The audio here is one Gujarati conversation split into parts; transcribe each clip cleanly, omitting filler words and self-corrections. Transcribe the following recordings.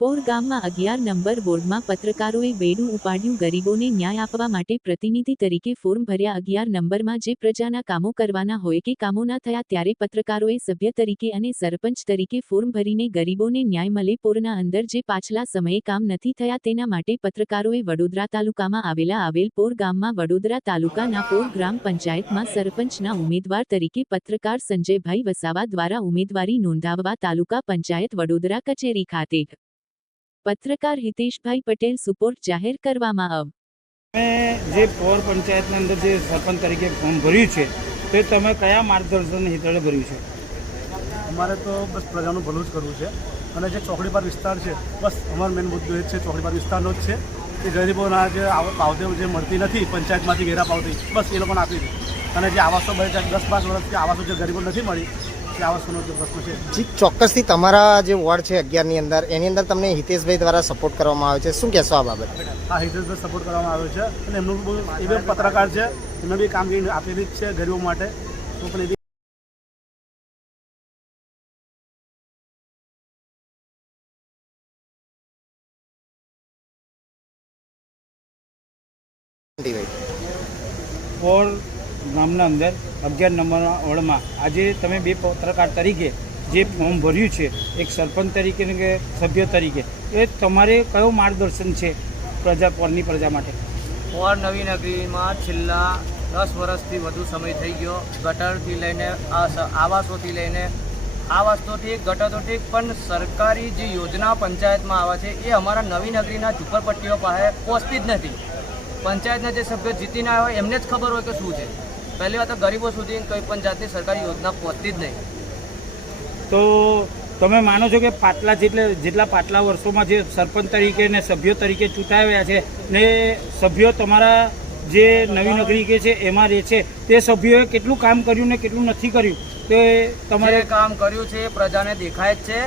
પોર ગામમાં 11 નંબર વોર્ડમાં પત્રકારોએ બેડું ઉપાડ્યું. ગરીબોને ન્યાય આપવા માટે પ્રતિનિધિ તરીકે ફોર્મ ભર્યા. 11 નંબરમાં જે પ્રજાના કામો કરવાના હોય કે કામો ના થયા ત્યારે પત્રકારોએ સભ્ય તરીકે અને સરપંચ તરીકે ફોર્મ ભરીને ગરીબોને ન્યાય મળે. પોરના અંદર જે પાછલા સમયે કામ નથી થયા તેના માટે પત્રકારોએ વડોદરા તાલુકામાં આવેલ પોર ગામમાં વડોદરા તાલુકાના પોર ગ્રામ પંચાયતમાં સરપંચના ઉમેદવાર તરીકે પત્રકાર સંજયભાઈ વસાવા દ્વારા ઉમેદવારી નોંધાવવા તાલુકા પંચાયત વડોદરા કચેરી ખાતે પત્રકાર હિતેશભાઈ પટેલ સુપોર્ટ જાહેર કરવામાં આવ્યો. જે પોર પંચાયતની અંદર જે સરપંચ તરીકે ફોર્મ ભર્યું છે તે તમે કયા માર્ગદર્શન હેઠળ ભર્યું છે? અમારે તો બસ પ્રજાનું ભલું જ કરવું છે અને જે ચોકડીપાર વિસ્તાર છે બસ અમારો મેન મુદ્દો એ જ છે, ચોકડીપાર વિસ્તારનો જ છે કે ગરીબોના જે પાવતી જે મળતી નથી પંચાયતમાંથી વેરા પાવતી બસ એ લોકોને આપી દે અને જે આવાસો 10-12 વર્ષથી આવાસો જે ગરીબો નથી મળી એ આવાસોનો જે પ્રશ્ન છે. જી, ચોક્કસથી તમારા જે વોર્ડ છે 11ની અંદર એની અંદર તમને હિતેશભાઈ દ્વારા સપોર્ટ કરવામાં આવે છે, શું કહેશો આ બાબત? હા, હિતેશભાઈ સપોર્ટ કરવામાં આવ્યો છે અને એમનું બહુ એ બી પત્રકાર છે, એમને બી કામગીરી આપેલી જ છે ગરીબો માટે. તો પણ એ પોર ગામના અંદર 11 નંબરના વોર્ડમાં આજે તમે બે પત્રકાર તરીકે જે ફોર્મ ભર્યું છે એક સરપંચ તરીકે કે સભ્ય તરીકે, એ તમારે કયું માર્ગદર્શન છે પોરની પ્રજા માટે? પોર નવી નગરીમાં છેલ્લા 10 વર્ષથી વધુ સમય થઈ ગયો. ગટરથી લઈને આવાસોથી લઈને આવાસોથી ગટરોથી પણ સરકારી જે યોજના પંચાયતમાં આવે છે એ અમારા નવી નગરીના ઝૂંપડપટ્ટીઓ પાસે પહોંચતી જ નથી. પંચાયતના જે સભ્યો જીતીને આવ્યા હોય એમને જ ખબર હોય કે શું છે. પહેલી વાત તો ગરીબો સુધી કોઈ પણ જાતની સરકારી યોજના પહોંચતી જ નહીં. તો તમે માનો છો કે જેટલા પાછલા વર્ષોમાં જે સરપંચ તરીકે ને સભ્યો તરીકે ચૂંટાવ્યા છે ને સભ્યો તમારા જે નવી નગરી કે છે એમાં રહે છે તે સભ્યોએ કેટલું કામ કર્યું ને કેટલું નથી કર્યું તે તમારે? કામ કર્યું છે એ પ્રજાને દેખાય જ છે.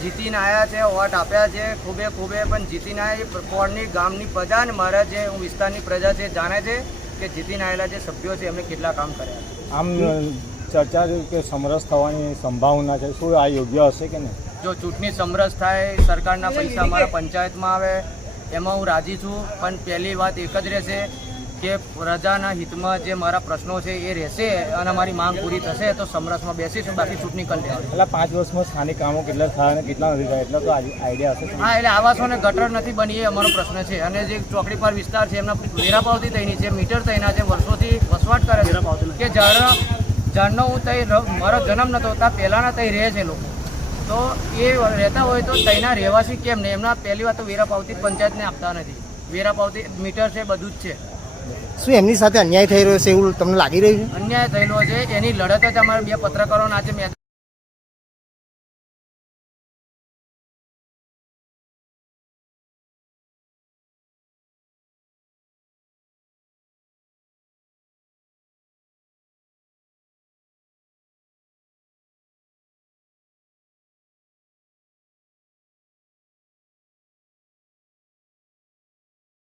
જીતીને આવ્યા છે, વોટ આપ્યા છે ખૂબે પણ જીતીને આવ્યા પોરની ગામની પ્રજા અને મારા જે વિસ્તારની પ્રજા છે જાણે છે કે જીતીને આવેલા જે સભ્યો છે એમને કેટલા કામ કર્યા. આમ ચર્ચા કે સમરસ થવાની સંભાવના છે, શું આ યોગ્ય હશે કે નહીં? જો ચૂંટણી સમરસ થાય, સરકારના પૈસા અમારા પંચાયતમાં આવે એમાં હું રાજી છું, પણ પહેલી વાત એક જ રહેશે કે પ્રજાના હિતમાં જે મારા પ્રશ્નો છે એ રહેશે અને અમારી માંગ પૂરી થશે તો સમરસમાં બેસીશું, બાકી ચૂંટણી કરી લેવાની. એટલે 5 વર્ષમાં સ્થાનિક કામો કેટલા થયા અને કેટલા નથી થયા એટલા તો આઈડિયા હશે? હા, એટલે આવાસોને ગટર નથી બની એ અમારો પ્રશ્ન છે અને જે ચોકડી પર વિસ્તાર છે એમના વેરા પાવતી થઈની છે, મીટર થઈના છે, વર્ષોથી વસવાટ કરે છે કે જાણનો હું તઈ મારો જન્મ નહોતો ત્યાં પહેલાંના તઈ રહે છે લોકો, તો એ રહેતા હોય તો તઈના રહેવાસી કેમ નહીં? એમના પહેલી વાત તો વેરા પાવતી પંચાયતને આપતા નથી. વેરા પાવતી મીટર છે, બધું જ છે. શું એમની સાથે અન્યાય થઈ રહ્યો છે એવું તમને લાગી રહ્યું છે? અન્યાય થયેલો છે એની લડત જ અમારા બે પત્રકારોના આજે